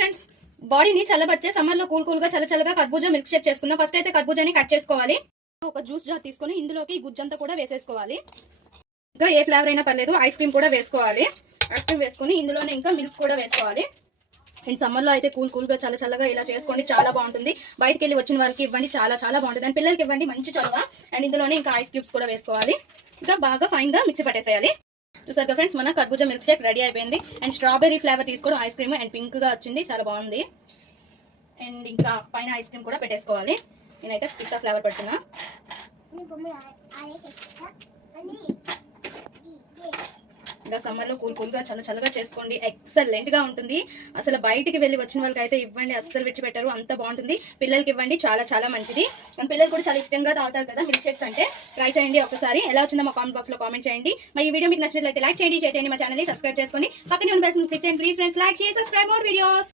Friends, బాడీని చల్లబచ్చే summer లో cool గా చల్లగా కర్బూజా మిల్క్ షేక్ చేసుకుందాం. ఫస్ట్ అయితే కర్బూజాని కట్ చేసుకోవాలి. ఒక జ్యూస్ జార్ తీసుకొని ఇందులోకి గుజ్జంతా కూడా వేసేసుకోవాలి. ఇంకా ఏ ఫ్లేవర్ అయినా పర్లేదు. ఐస్ క్రీమ్ కూడా వేసుకోవాలి. ఐస్ క్రీమ్ వేసుకుని ఇందులోనే ఇంకా మిల్క్ కూడా వేసుకోవాలి. అండ్ సమ్మర్ లో అయితే కూల్ గా చల్లగా ఇలా చేసుకోండి, చాలా బాగుంటుంది. బయటకు వెళ్ళి వచ్చిన వాళ్ళకి ఇవ్వండి, చాలా బాగుంటుంది. అండ్ పిల్లలకి ఇవ్వండి, మంచి చలవ. అండ్ ఇందులోనే ఇంకా ఐస్ క్యూబ్స్ కూడా వేసుకోవాలి. ఇంకా బాగా ఫైన్ గా మిక్సీ పట్టేసేయాలి. చూసారు ఫ్రెండ్స్, మన కర్బూజా మిల్క్ షేక్ రెడీ అయిపోయింది. అండ్ స్ట్రాబెర్రీ ఫ్లేవర్ తీసుకోవడం ఐస్ క్రీమ్ అండ్ పింక్ గా వచ్చింది, చాలా బాగుంది. అండ్ ఇంకా పైన ఐస్ క్రీమ్ కూడా పెట్టేసుకోవాలి. నేనైతే పిస్తా ఫ్లేవర్ పెడుతున్నా. ఇంకా సమ్మర్ లో కూల్ గా చల్లగా చేసుకోండి, ఎక్సలెంట్ గా ఉంటుంది. అసలు బయటికి వెళ్ళి వచ్చిన వాళ్ళకి అయితే ఇవ్వండి, అస్సలు విడిచిపెట్టారు, అంత బాగుంటుంది. పిల్లలకి ఇవ్వండి, చాలా మంచిది. పిల్లలు కూడా చాలా ఇష్టంగా తాగుతారు కదా మిల్క్ షేక్స్ అంటే. ట్రై చేయండి ఒకసారి. ఎలా వచ్చిందో మా కామెంట్ బాక్స్ లో కామెంట్ చేయండి. మరి ఈ వీడియో మీకు నచ్చినట్లయితే లైక్ చేయండి, షేర్ చేయండి, మా ఛానల్ ని సబ్స్క్రైబ్ చేసుకొని పక్కనే ఉన్న బెల్ ని క్లిక్ చేయండి. ప్లీజ్ ఫ్రెండ్స్, లైక్ చేసి సబ్స్క్రైబ్ మోర్ వీడియోస్.